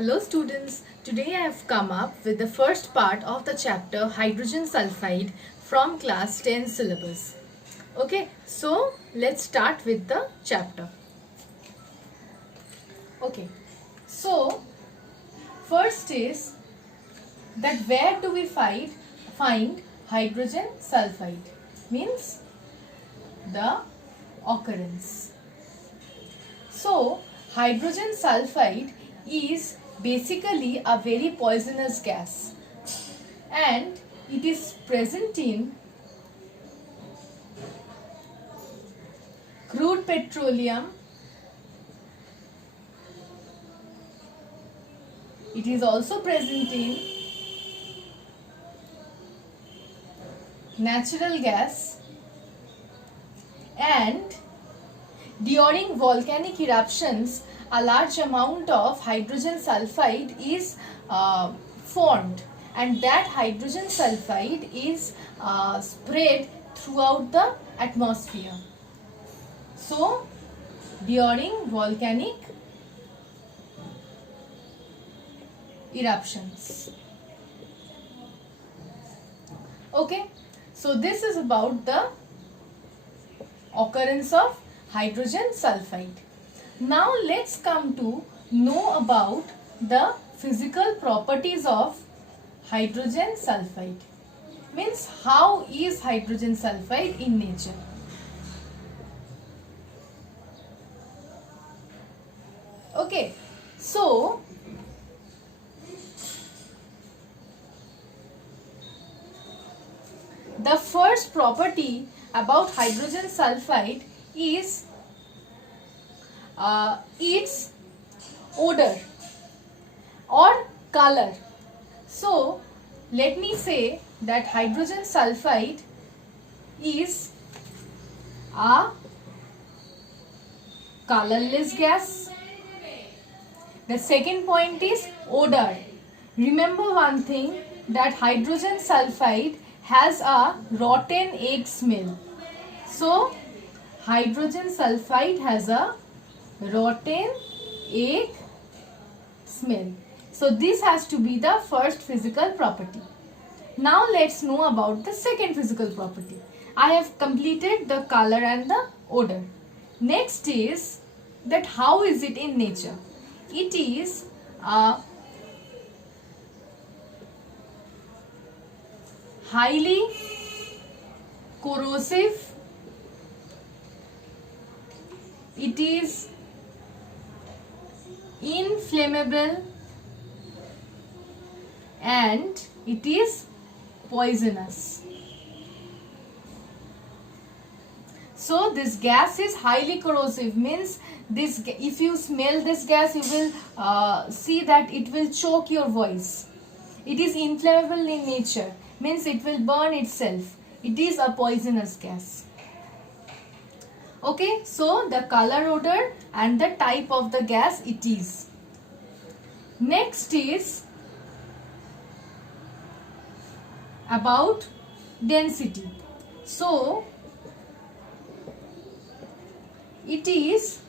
Hello students, today I have come up with the first part of the chapter hydrogen sulfide from class 10 syllabus. Okay, so let's start with the chapter. Okay, so first is that where do we find hydrogen sulfide? Means the occurrence. So hydrogen sulfide is basically a very poisonous gas and it is present in crude petroleum. It is also present in natural gas, and during volcanic eruptions a large amount of hydrogen sulfide is formed, and that hydrogen sulfide is spread throughout the atmosphere. So during volcanic eruptions. Okay, so this is about the occurrence of hydrogen sulfide. Now let's come to know about the physical properties of hydrogen sulfide. Means how is hydrogen sulfide in nature? Okay, so the first property about hydrogen sulfide is its odor or color. So let me say that hydrogen sulfide is a colorless gas. The second point is odor. Remember one thing, that hydrogen sulfide has a rotten egg smell. So hydrogen sulfide has a rotten egg smell. So this has to be the first physical property. Now let's know about the second physical property. I have completed the color and the odor. Next is that how is it in nature? It is highly corrosive. It is inflammable and it is poisonous. So this gas is highly corrosive, means this, if you smell this gas you will see that it will choke your voice. It is inflammable in nature, means it will burn itself. It is a poisonous gas. Okay, so the color, odor and the type of the gas it is. Next is about density. So it is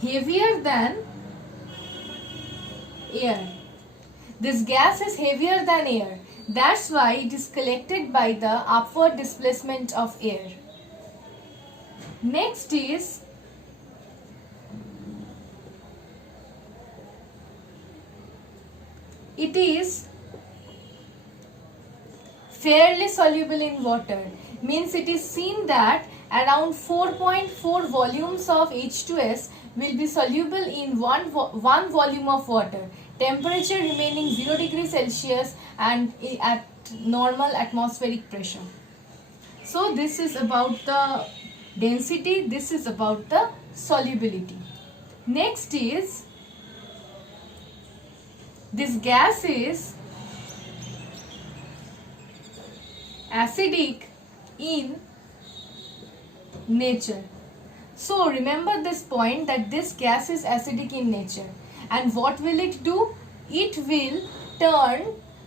heavier than air. This gas is heavier than air. That's why it is collected by the upward displacement of air. Next is it is fairly soluble in water. Means it is seen that around 4.4 volumes of H2S will be soluble in one volume of water. Temperature remaining 0 degrees Celsius and at normal atmospheric pressure. So this is about the density, this is about the solubility. Next is this gas is acidic in nature. So remember this point, that this gas is acidic in nature. And what will it do? It will turn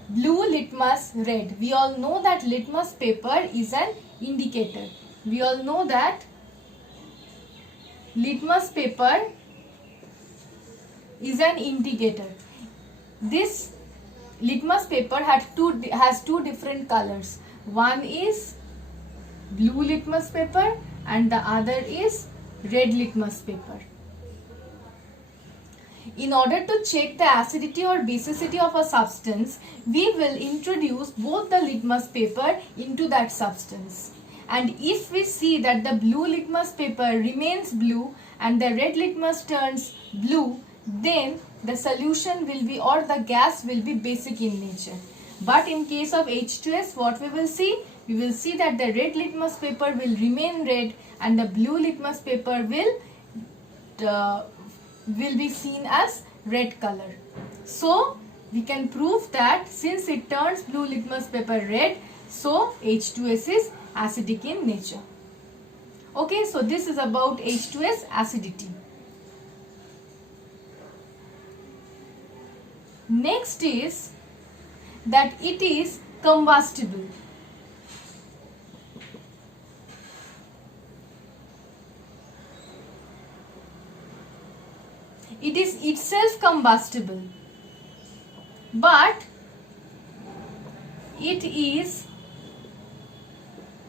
blue litmus red. We all know that litmus paper is an indicator. We all know that litmus paper is an indicator. This litmus paper has two different colors. One is blue litmus paper and the other is red litmus paper. In order to check the acidity or basicity of a substance, we will introduce both the litmus paper into that substance. And if we see that the blue litmus paper remains blue and the red litmus turns blue, then the solution will be, or the gas will be, basic in nature. But in case of H2S, what we will see? We will see that the red litmus paper will remain red and the blue litmus paper will be seen as red color. So we can prove that since it turns blue litmus paper red, so H2S is acidic in nature. Okay, so this is about H2S acidity. Next is that it is combustible. It is itself combustible, but it is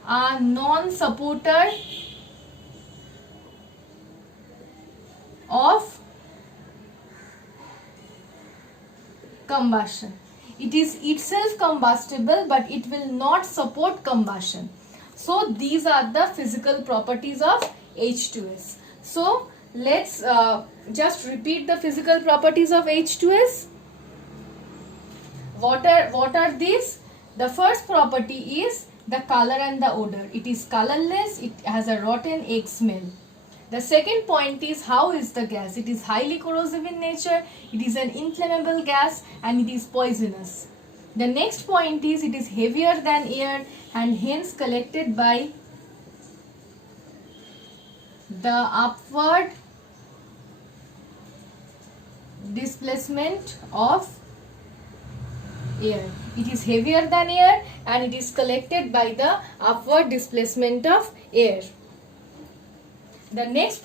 a non-supporter of combustion. It is itself combustible, but it will not support combustion. So these are the physical properties of H2S. So let's just repeat the physical properties of H2S. What are these? The first property is the color and the odor. It is colorless, it has a rotten egg smell. The second point is, how is the gas? It is highly corrosive in nature, it is an inflammable gas and it is poisonous. The next point is, it is heavier than air and hence collected by the upward displacement of air. It is heavier than air and it is collected by the upward displacement of air. The next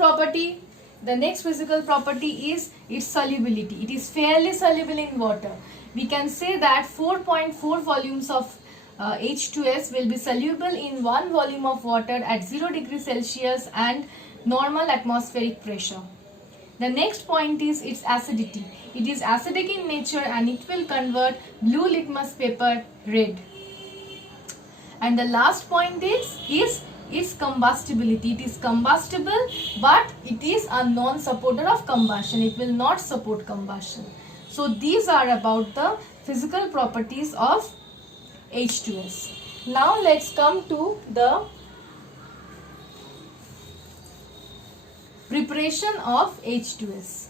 physical property is its solubility. It is fairly soluble in water. We can say that 4.4 volumes of H2S will be soluble in 1 volume of water at 0 degrees Celsius and normal atmospheric pressure. The next point is its acidity. It is acidic in nature and it will convert blue litmus paper red. And the last point is its combustibility. It is combustible, but it is a non-supporter of combustion. It will not support combustion. So these are about the physical properties of H2S. Now let's come to the preparation of H2S.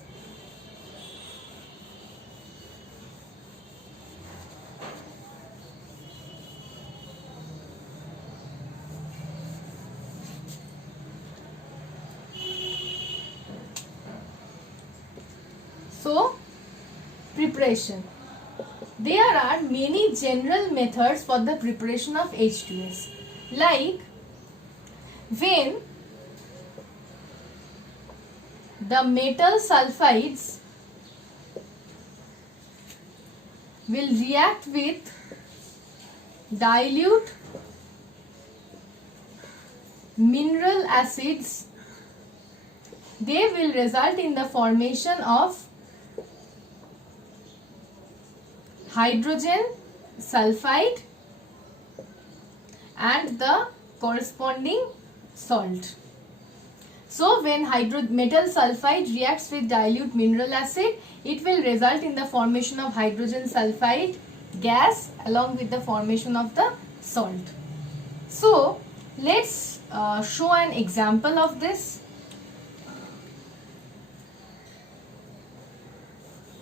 So, preparation. There are many general methods for the preparation of H2S. Like when the metal sulfides will react with dilute mineral acids, they will result in the formation of hydrogen sulfide and the corresponding salt. So when metal sulfide reacts with dilute mineral acid, it will result in the formation of hydrogen sulfide gas along with the formation of the salt. So let's show an example of this.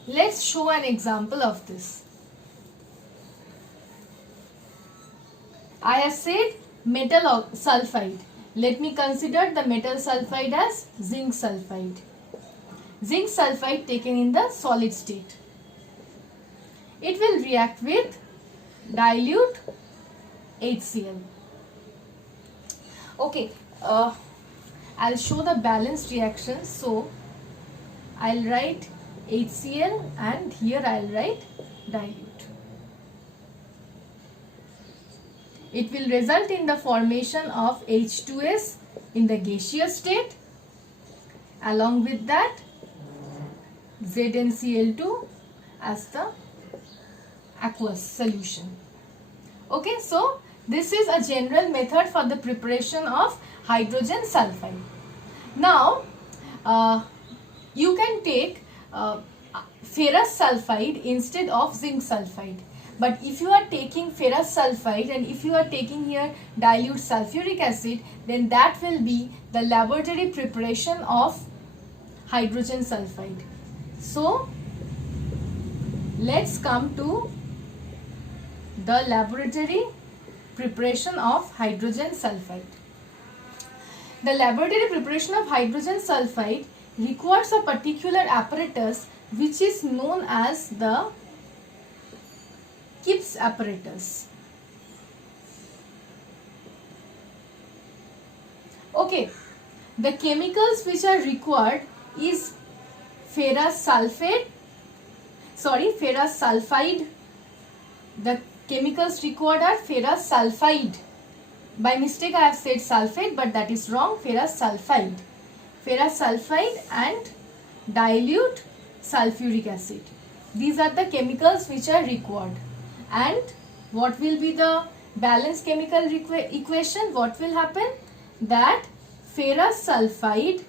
Let's show an example of this. I have said metal sulfide. Let me consider the metal sulfide as zinc sulfide. Zinc sulfide taken in the solid state. It will react with dilute HCl. Okay, I'll show the balanced reaction. So I'll write HCl, and here I'll write dilute. It will result in the formation of H2S in the gaseous state. Along with that, ZnCl2 as the aqueous solution. Okay, so this is a general method for the preparation of hydrogen sulfide. Now, you can take ferrous sulfide instead of zinc sulfide. But if you are taking ferrous sulfide and if you are taking here dilute sulfuric acid, then that will be the laboratory preparation of hydrogen sulfide. So, let's come to the laboratory preparation of hydrogen sulfide. The laboratory preparation of hydrogen sulfide requires a particular apparatus which is known as the Gibbs apparatus. Okay, the chemicals which are required is ferrous sulfide. The chemicals required are ferrous sulfide. By mistake I have said sulfate, but that is wrong. Ferrous sulfide. Ferrous sulfide and dilute sulfuric acid. These are the chemicals which are required. And what will be the balanced chemical equation? What will happen? That ferrous sulfide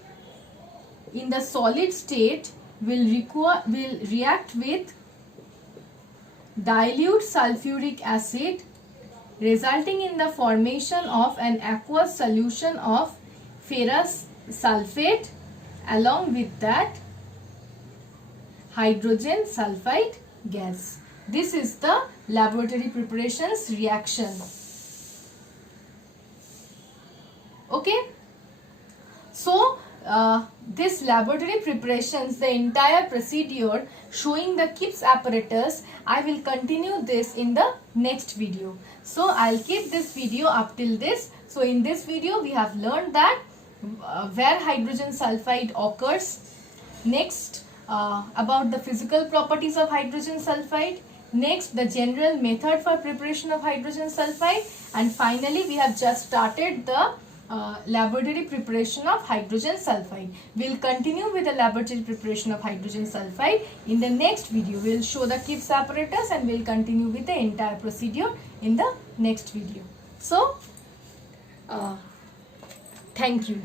in the solid state will react with dilute sulfuric acid, resulting in the formation of an aqueous solution of ferrous sulfate. Along with that, hydrogen sulfide gas. This is the laboratory preparations reaction. Okay. So, this laboratory preparations, the entire procedure showing the Gibbs apparatus, I will continue this in the next video. So, I'll keep this video up till this. So, in this video, we have learned that where hydrogen sulfide occurs. Next, about the physical properties of hydrogen sulfide. Next, the general method for preparation of hydrogen sulfide. And finally, we have just started the laboratory preparation of hydrogen sulfide. We'll continue with the laboratory preparation of hydrogen sulfide. In the next video, we'll show the Gibbs apparatus and we'll continue with the entire procedure in the next video. So, thank you.